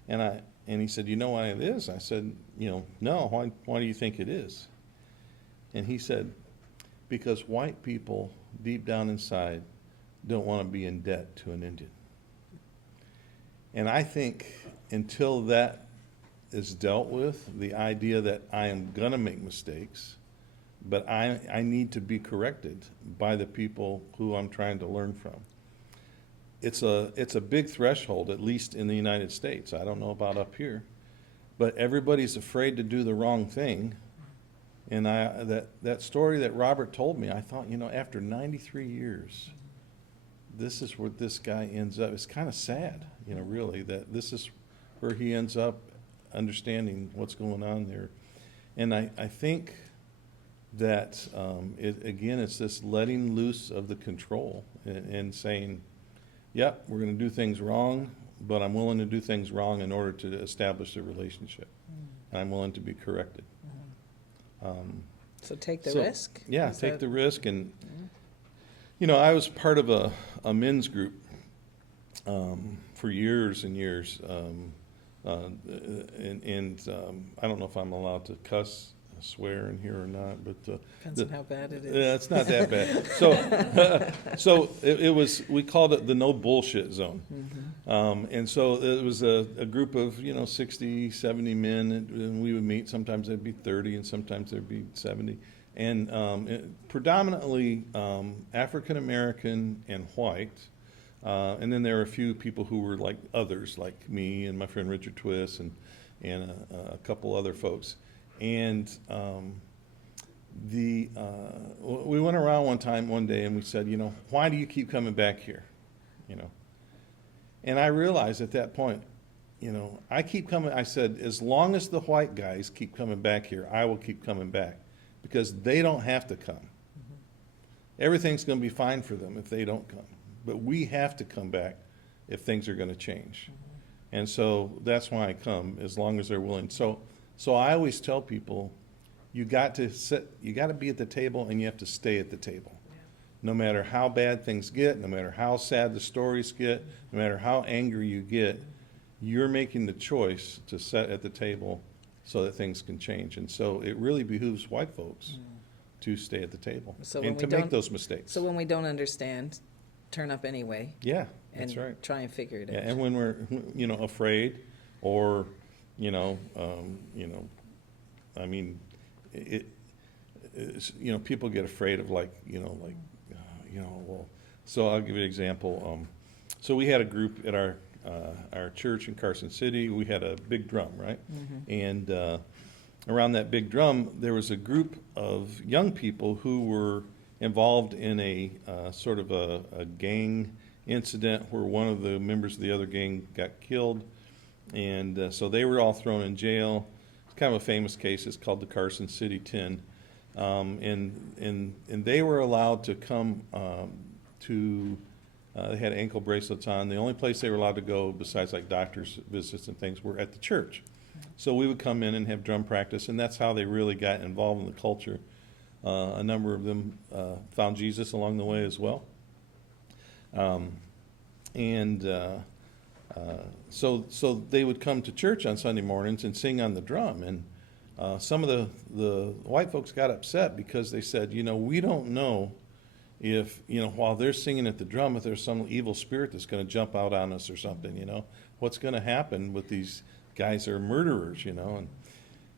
And he said, you know why it is? I said, you know, no. Why do you think it is? And he said, because white people deep down inside don't want to be in debt to an Indian. And I think until that is dealt with, the idea that I am going to make mistakes, but I need to be corrected by the people who I'm trying to learn from. It's a big threshold, at least in the United States. I don't know about up here, but everybody's afraid to do the wrong thing. And that story that Robert told me, I thought, you know, after 93 years, this is where this guy ends up. It's kind of sad, you know, really, that this is where he ends up understanding what's going on there. And I think that, it's this letting loose of the control and saying, yep, we're going to do things wrong, but I'm willing to do things wrong in order to establish a relationship. And I'm willing to be corrected. So take the risk? Yeah, take the risk. And, you know, I was part of a men's group for years and years. And I don't know if I'm allowed to swear in here or not, but Depends on how bad it is. yeah, it's not that bad. So it was, we called it the no bullshit zone. And so it was a group of, you know, 60, 70 men, and we would meet. Sometimes there'd be 30 and sometimes there'd be 70. and predominantly African American and white. And then there are a few people who were like others, like me and my friend Richard Twiss and a couple other folks. And we went around one day and we said, you know, why do you keep coming back here? You know, and I realized at that point, you know, I said, as long as the white guys keep coming back here, I will keep coming back, because they don't have to come. Everything's going to be fine for them if they don't come. But we have to come back if things are going to change. And so that's why I come, as long as they're willing. So I always tell people, you got to be at the table, and you have to stay at the table. No matter how bad things get, no matter how sad the stories get, no matter how angry you get, you're making the choice to sit at the table so that things can change. And so it really behooves white folks to stay at the table and to make those mistakes. So when we don't understand, turn up anyway. Yeah, that's and right. Try and figure it out. Yeah, and when we're, you know, afraid, or, I mean, you know, people get afraid of well, so I'll give you an example. So we had a group at our church in Carson City. We had a big drum, right? And around that big drum, there was a group of young people who were involved in a sort of a gang incident where one of the members of the other gang got killed. And so they were all thrown in jail. It's kind of a famous case. It's called the Carson City 10. And they were allowed to come they had ankle bracelets on. The only place they were allowed to go, besides like doctor's visits and things, were at the church. So we would come in and have drum practice, and that's how they really got involved in the culture. A number of them found Jesus along the way as well. So they would come to church on Sunday mornings and sing on the drum. And some of the white folks got upset because they said, you know, we don't know if, you know, while they're singing at the drum, if there's some evil spirit that's going to jump out on us or something, you know. What's going to happen with these guys that are murderers, you know.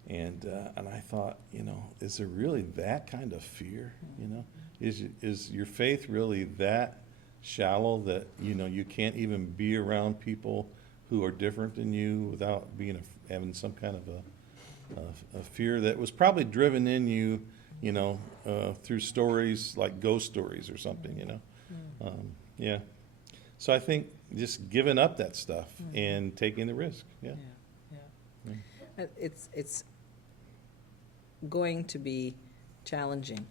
And I thought, you know, is there really that kind of fear, you know? Is your faith really that shallow that, you know, you can't even be around people who are different than you without having some kind of a fear that was probably driven in you, you know, through stories like ghost stories or something, you know. Yeah. So I think just giving up that stuff and taking the risk. Yeah. It's going to be challenging,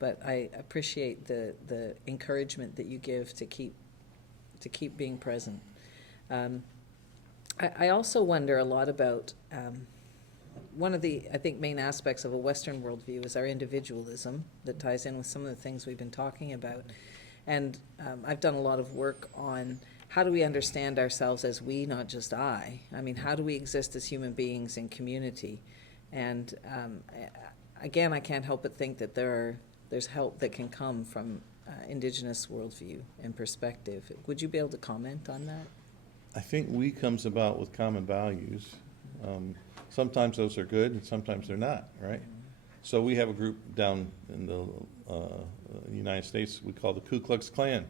but I appreciate the encouragement that you give to keep being present. I also wonder a lot about one of the, I think, main aspects of a Western worldview is our individualism that ties in with some of the things we've been talking about. And I've done a lot of work on how do we understand ourselves as we, not just I. I mean, how do we exist as human beings in community? And again, I can't help but think that there's help that can come from Indigenous worldview and perspective. Would you be able to comment on that? I think we comes about with common values. Sometimes those are good and sometimes they're not, right? So we have a group down in the United States we call the Ku Klux Klan.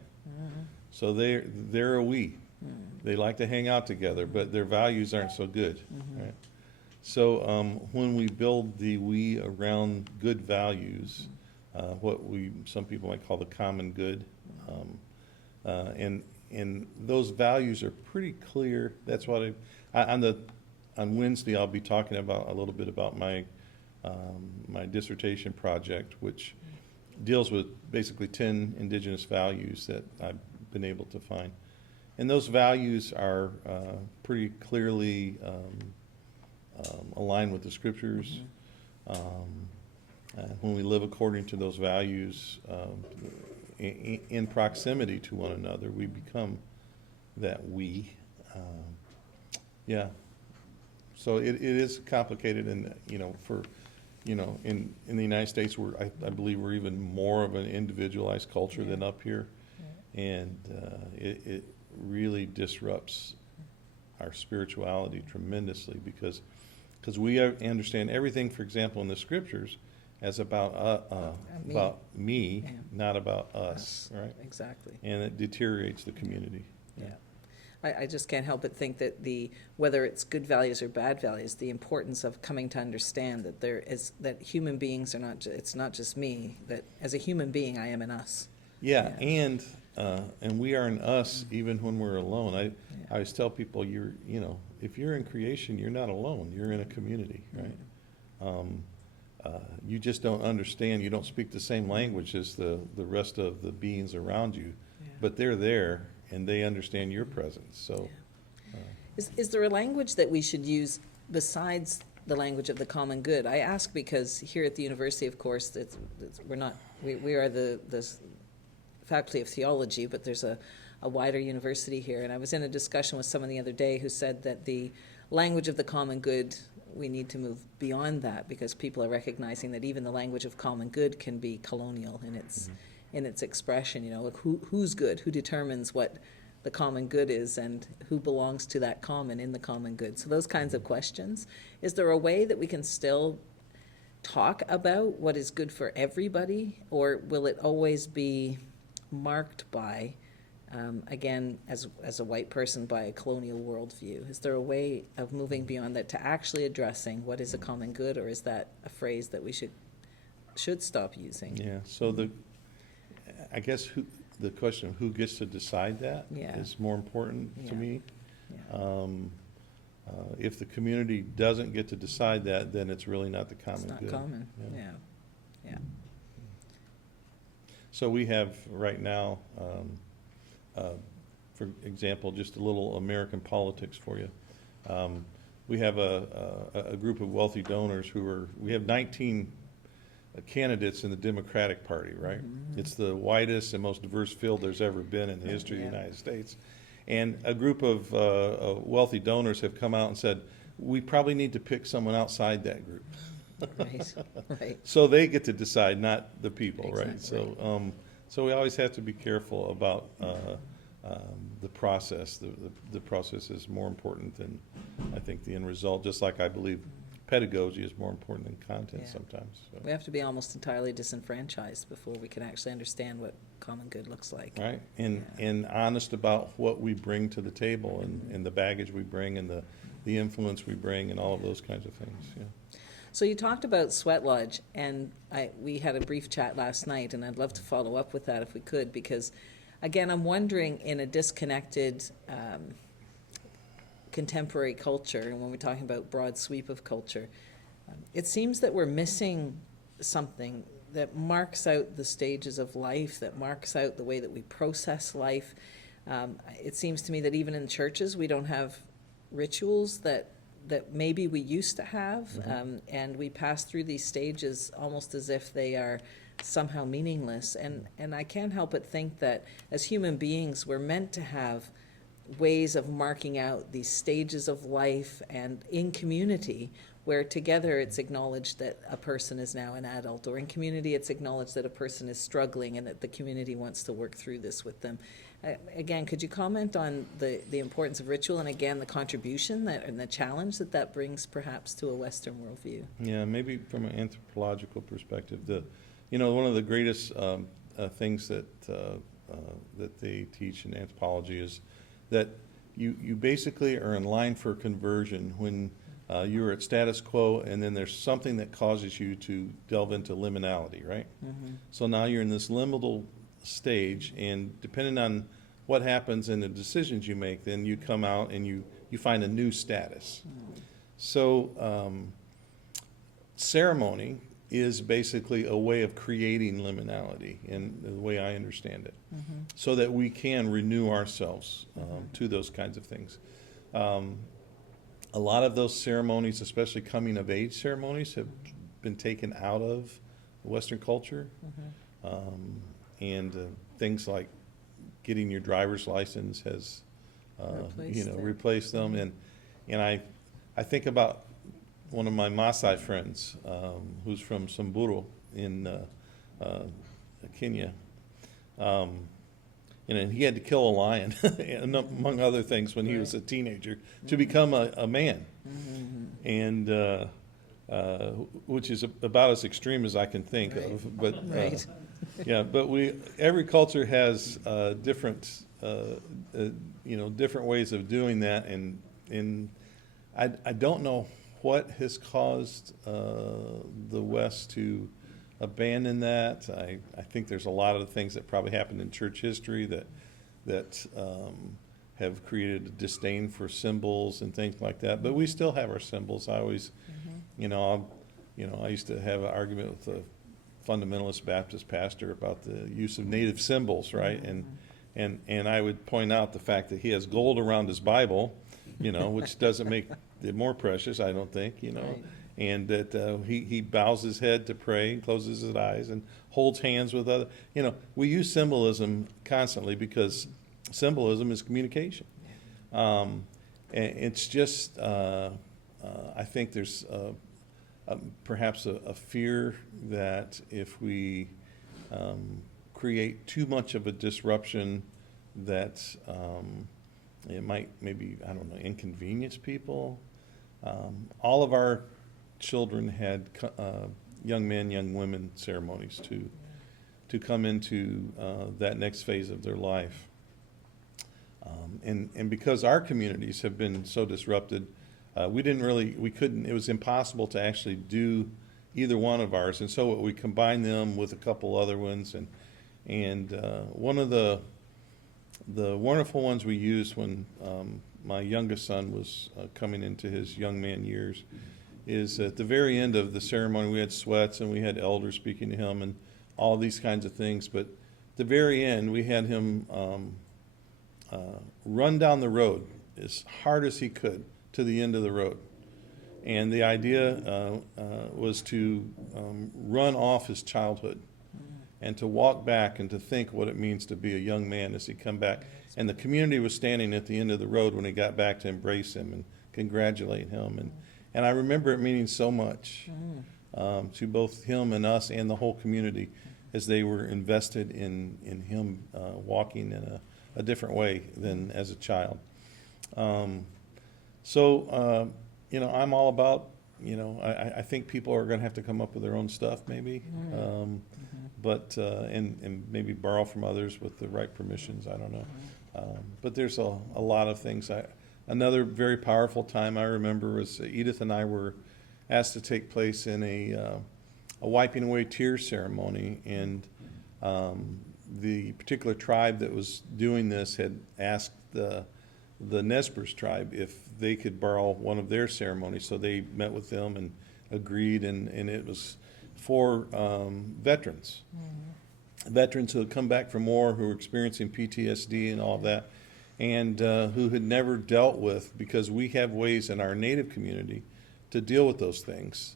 So they're a we. They like to hang out together, but their values aren't so good, right? So when we build the we around good values, what some people might call the common good, and those values are pretty clear. That's what on Wednesday I'll be talking about a little bit about my dissertation project, which deals with basically 10 Indigenous values that I've been able to find. And those values are pretty clearly aligned with the scriptures. When we live according to those values in proximity to one another, we become that we. Yeah. So it is complicated, and in the United States, I believe we're even more of an individualized culture than up here, and it really disrupts our spirituality tremendously because we understand everything. For example, in the scriptures as about Me. me, Yeah. not about us, right? Exactly. And it deteriorates the community. Yeah. I just can't help but think that whether it's good values or bad values, the importance of coming to understand that that human beings are not, it's not just me, that as a human being, I am an us. Yeah, Yeah. and we are an us even when we're alone. I always tell people, if you're in creation, you're not alone. You're in a community, right? You just don't understand. You don't speak the same language as the rest of the beings around you, but they're there and they understand your presence. So, Is there a language that we should use besides the language of the common good? I ask because here at the university, of course, we are the faculty of theology, but there's a wider university here. And I was in a discussion with someone the other day who said that the language of the common good, we need to move beyond that because people are recognizing that even the language of common good can be colonial in its expression. Like who's good? Who determines what the common good is and who belongs to that common in the common good? So those kinds of questions. Is there a way that we can still talk about what is good for everybody, or will it always be marked by, again, as a white person, by a colonial worldview? Is there a way of moving beyond that to actually addressing what is a common good, or is that a phrase that we should stop using? yeah. So I guess the question of who gets to decide that is more important to me. Yeah. If the community doesn't get to decide that, then it's really not the common It's not good. common. Yeah. So we have right now, for example, just a little American politics for you. We have a group of wealthy donors we have 19 candidates in the Democratic Party, right? Mm-hmm. It's the widest and most diverse field there's ever been in the history of the United States. And a group of wealthy donors have come out and said, we probably need to pick someone outside that group. Right. So they get to decide, not the people, right? Exactly. So we always have to be careful about the process. The process is more important than, I think, the end result, just like I believe pedagogy is more important than content sometimes. So. We have to be almost entirely disenfranchised before we can actually understand what common good looks like. Right, and honest about what we bring to the table and the baggage we bring and the influence we bring and all of those kinds of things, So you talked about Sweat Lodge, and we had a brief chat last night, and I'd love to follow up with that if we could, because, again, I'm wondering, in a disconnected contemporary culture, and when we're talking about broad sweep of culture, it seems that we're missing something that marks out the stages of life, that marks out the way that we process life. It seems to me that even in churches, we don't have rituals that maybe we used to have, and we pass through these stages almost as if they are somehow meaningless. And I can't help but think that as human beings, we're meant to have ways of marking out these stages of life, and in community, where together it's acknowledged that a person is now an adult, or in community it's acknowledged that a person is struggling and that the community wants to work through this with them. Again, could you comment on the importance of ritual, and again, the contribution and the challenge that brings perhaps to a Western worldview? Yeah, maybe from an anthropological perspective, one of the greatest things that they teach in anthropology is that you basically are in line for conversion when you're at status quo, and then there's something that causes you to delve into liminality, right? Mm-hmm. So now you're in this liminal stage, and depending on what happens and the decisions you make, then you come out and you find a new status. Mm-hmm. So ceremony is basically a way of creating liminality, in the way I understand it, so that we can renew ourselves to those kinds of things. A lot of those ceremonies, especially coming of age ceremonies, have been taken out of Western culture. And things like getting your driver's license has replaced them. And I think about one of my Maasai friends who's from Samburu in Kenya. And he had to kill a lion, among other things, when he was a teenager to become a man. And which is about as extreme as I can think Right. of. But Right. yeah, but every culture has different different ways of doing that, and I don't know what has caused the West to abandon that. I think there's a lot of things that probably happened in church history that have created a disdain for symbols and things like that. But we still have our symbols. I always, I used to have an argument with a fundamentalist Baptist pastor about the use of native symbols, right? And I would point out the fact that he has gold around his Bible, which doesn't make it more precious, I don't think, Right. and that he bows his head to pray and closes his eyes and holds hands with other. We use symbolism constantly because symbolism is communication. And it's just, I think there's perhaps a fear that if we create too much of a disruption, that it might maybe, I don't know, inconvenience people. All of our children had young men, young women ceremonies to come into that next phase of their life. And because our communities have been so disrupted, it was impossible to actually do either one of ours. And so we combined them with a couple other ones. And one of the wonderful ones we used when my youngest son was coming into his young man years is at the very end of the ceremony, we had sweats and we had elders speaking to him and all these kinds of things. But at the very end, we had him run down the road as hard as he could to the end of the road. And the idea was to run off his childhood and to walk back and to think what it means to be a young man as he come back. And the community was standing at the end of the road when he got back to embrace him and congratulate him. And I remember it meaning so much to both him and us and the whole community as they were invested in him walking in a different way than as a child. So I'm all about, I think people are going to have to come up with their own stuff maybe, but and maybe borrow from others with the right permissions, I don't know. But there's a lot of things. Another very powerful time I remember was Edith and I were asked to take place in a wiping away tears ceremony, and the particular tribe that was doing this had asked the Nez tribe if they could borrow one of their ceremonies. So they met with them and agreed, and it was for veterans. Veterans who had come back from war, who were experiencing PTSD and all of that, and who had never dealt with, because we have ways in our Native community to deal with those things.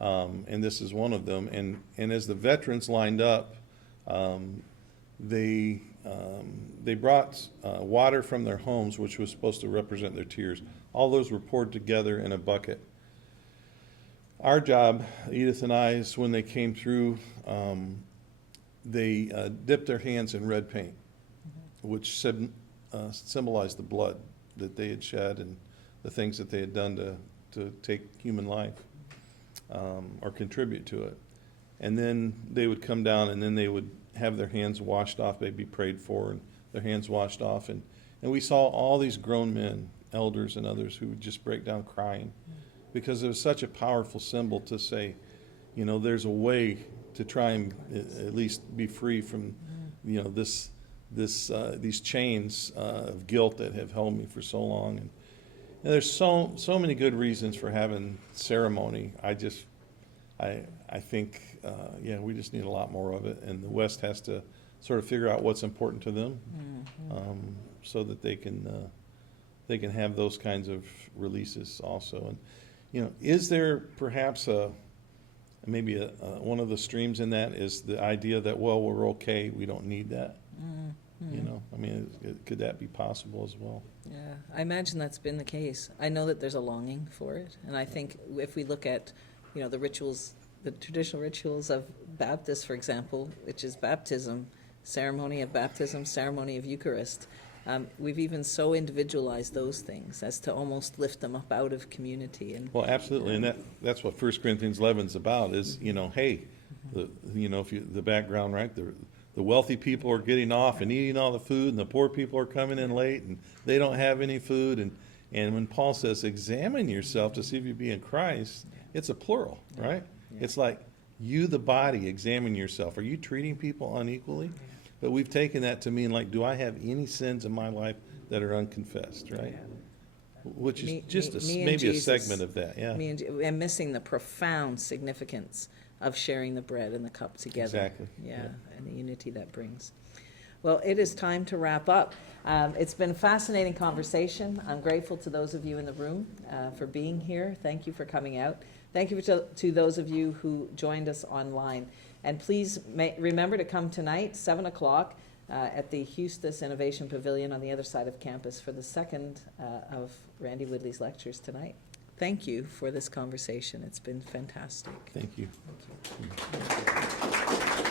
And this is one of them. And as the veterans lined up, they brought water from their homes, which was supposed to represent their tears. All those were poured together in a bucket. Our job, Edith and I, is when they came through, they dipped their hands in red paint, which symbolized the blood that they had shed and the things that they had done to take human life or contribute to it. And then they would come down, and then they would have their hands washed off. They'd be prayed for and their hands washed off. And we saw all these grown men, elders and others, who would just break down crying because it was such a powerful symbol to say, there's a way to try and at least be free from, these chains of guilt that have held me for so long. And there's so many good reasons for having ceremony. I think, we just need a lot more of it, and the West has to sort of figure out what's important to them, so that they can have those kinds of releases also. And is there perhaps maybe one of the streams in that is the idea that, well, we're okay, we don't need that. Could that be possible as well? Yeah, I imagine that's been the case. I know that there's a longing for it, and I think if we look at, the rituals, the traditional rituals of Baptists, for example, which is baptism, ceremony of baptism, ceremony of Eucharist, We've even so individualized those things as to almost lift them up out of community. And Well, absolutely, and that's what 1 Corinthians 11 is about, is, hey, the background, right? The wealthy people are getting off and eating all the food, and the poor people are coming in late, and they don't have any food. And when Paul says, examine yourself to see if you be in Christ, it's a plural, right? Yeah. It's like, you, the body, examine yourself. Are you treating people unequally? But we've taken that to mean, like, do I have any sins in my life that are unconfessed, right? Which is just maybe a segment of that, yeah. And missing the profound significance of sharing the bread and the cup together. Exactly. Yeah, and the unity that brings. Well, it is time to wrap up. It's been a fascinating conversation. I'm grateful to those of you in the room for being here. Thank you for coming out. Thank you to those of you who joined us online. And please remember to come tonight, 7 o'clock, at the Hustis Innovation Pavilion on the other side of campus for the second of Randy Woodley's lectures tonight. Thank you for this conversation. It's been fantastic. Thank you. Thank you.